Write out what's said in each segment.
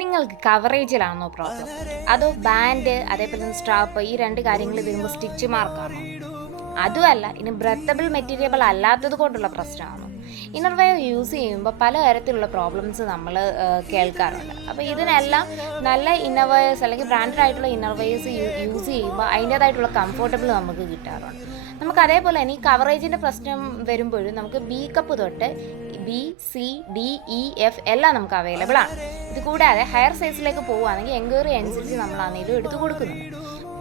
നിങ്ങൾക്ക് കവറേജിലാണോ പ്രോബ്ലം അതോ ബാൻഡ് അതേപോലെ സ്ട്രാപ്പ് ഈ രണ്ട് കാര്യങ്ങൾ വരുമ്പോൾ സ്റ്റിച്ച് മാർക്കാണോ അതുമല്ല ഇനി ബ്രത്തബിൾ മെറ്റീരിയബിൾ അല്ലാത്തത് കൊണ്ടുള്ള പ്രശ്നമാണോ? ഇന്നർവെയർ യൂസ് ചെയ്യുമ്പോൾ പല തരത്തിലുള്ള പ്രോബ്ലംസ് നമ്മൾ കേൾക്കാറുണ്ട്. അപ്പോൾ ഇതിനെല്ലാം നല്ല ഇന്നർവെയേഴ്സ് അല്ലെങ്കിൽ ബ്രാൻഡഡ് ആയിട്ടുള്ള ഇന്നർവെയേഴ്സ് യൂസ് ചെയ്യുമ്പോൾ അതിന്റേതായിട്ടുള്ള കംഫർട്ടബിൾ നമുക്ക് കിട്ടാറുണ്ട്. നമുക്ക് അതേപോലെ തന്നെ ഈ കവറേജിന്റെ പ്രശ്നം വരുമ്പോഴും നമുക്ക് ബി കപ്പ് തൊട്ട് B C D E F എല്ലാം നമുക്ക് അവൈലബിൾ ആണ്. ഇത് കൂടാതെ ഹയർ സൈസിലേക്ക് പോവുകയാണെങ്കിൽ എൻക്വയറി അനുസരിച്ച് നമ്മളാണെങ്കിലും എടുത്തു കൊടുക്കുന്നുണ്ട്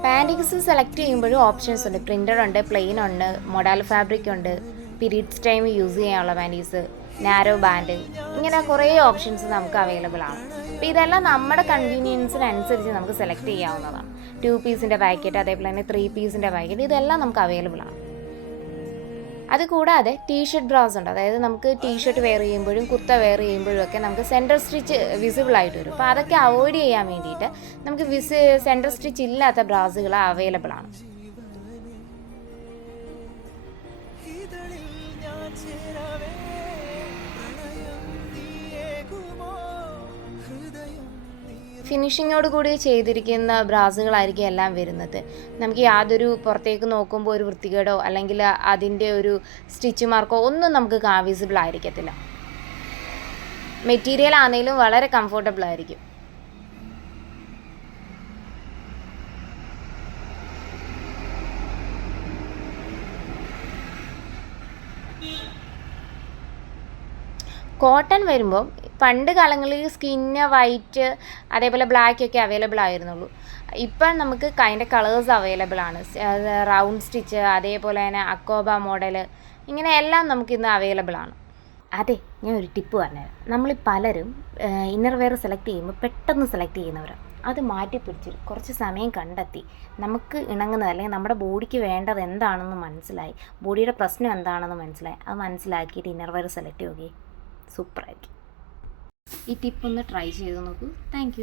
പാന്റിക്സ് സെലക്ട് ചെയ്യുമ്പോഴും ഓപ്ഷൻസ് ഉണ്ട്. പ്രിന്റഡ് ഉണ്ട് പ്ലെയിൻ ഉണ്ട് മൊഡാൽ ഫാബ്രിക് ഉണ്ട് പീരീഡ്സ് ടൈം യൂസ് ചെയ്യാനുള്ള പാന്റീസ് നാരോ ബാൻഡ് ഇങ്ങനെ കുറേ ഓപ്ഷൻസ് നമുക്ക് അവൈലബിൾ ആണ്. അപ്പോൾ ഇതെല്ലാം നമ്മുടെ കൺവീനിയൻസിനനുസരിച്ച് നമുക്ക് സെലക്ട് ചെയ്യാവുന്നതാണ്. ടു പീസിന്റെ പാക്കറ്റ് അതേപോലെ തന്നെ ത്രീ പീസിന്റെ പാക്കറ്റ് ഇതെല്ലാം നമുക്ക് അവൈലബിൾ ആണ്. അതുകൂടാതെ ടീഷർട്ട് ബ്രൗസ് ഉണ്ട്. അതായത് നമുക്ക് ടീഷർട്ട് വെയർ ചെയ്യുമ്പോഴും കുർത്ത വെയർ ചെയ്യുമ്പോഴും ഒക്കെ നമുക്ക് സെന്റർ സ്റ്റിച്ച് വിസിബിൾ ആയിട്ട് വരും. അപ്പോൾ അതൊക്കെ അവോയ്ഡ് ചെയ്യാൻ വേണ്ടിയിട്ട് നമുക്ക് വിസ് സെന്റർ സ്റ്റിച്ച് ഇല്ലാത്ത ബ്രൗസുകൾ അവൈലബിൾ ആണ്. ഫിനിഷിങ്ങോട് കൂടി ചെയ്തിരിക്കുന്ന ബ്രാസുകളായിരിക്കും എല്ലാം വരുന്നത്. നമുക്ക് യാതൊരു പുറത്തേക്ക് നോക്കുമ്പോൾ ഒരു വൃത്തികേടോ അല്ലെങ്കിൽ അതിന്റെ ഒരു സ്റ്റിച്ച് മാർക്കോ ഒന്നും നമുക്ക് വിസിബിൾ ആയിരിക്കത്തില്ല. മെറ്റീരിയൽ ആണെങ്കിലും വളരെ കംഫർട്ടബിൾ ആയിരിക്കും. കോട്ടൺ വരുമ്പോൾ പണ്ട് കാലങ്ങളിൽ സ്കിന്ന് വൈറ്റ് അതേപോലെ ബ്ലാക്ക് ഒക്കെ അവൈലബിൾ ആയിരുന്നുള്ളൂ. ഇപ്പം നമുക്ക് അതിന്റെ കളേഴ്സ് അവൈലബിൾ ആണ്. റൗണ്ട് സ്റ്റിച്ച് അതേപോലെ തന്നെ അക്കോബ മോഡൽ ഇങ്ങനെ എല്ലാം നമുക്ക് ഇന്ന് അവൈലബിൾ ആണ്. അതെ ഞാൻ ഒരു ടിപ്പ് പറഞ്ഞുതരാം. നമ്മൾ പലരും ഇന്നർ വെയർ സെലക്ട് ചെയ്യുമ്പോൾ പെട്ടെന്ന് സെലക്ട് ചെയ്യുന്നവരാണ് അത് മാറ്റി പിടിച്ച് കുറച്ച് സമയം കണ്ടെത്തി. നമുക്ക് ഇണങ്ങുന്നത് അല്ലെങ്കിൽ നമ്മുടെ ബോഡിക്ക് വേണ്ടത് എന്താണെന്ന് മനസ്സിലായി. ബോഡിയുടെ പ്രശ്നം എന്താണെന്ന് മനസ്സിലായി. അത് മനസ്സിലാക്കിയിട്ട് ഇന്നർ വെയർ സെലക്ട് ചെയ്യുകയും സൂപ്പറായിരിക്കും ഈ ടിപ്പ് ഒന്ന് ട്രൈ ചെയ്ത് നോക്കൂ. താങ്ക്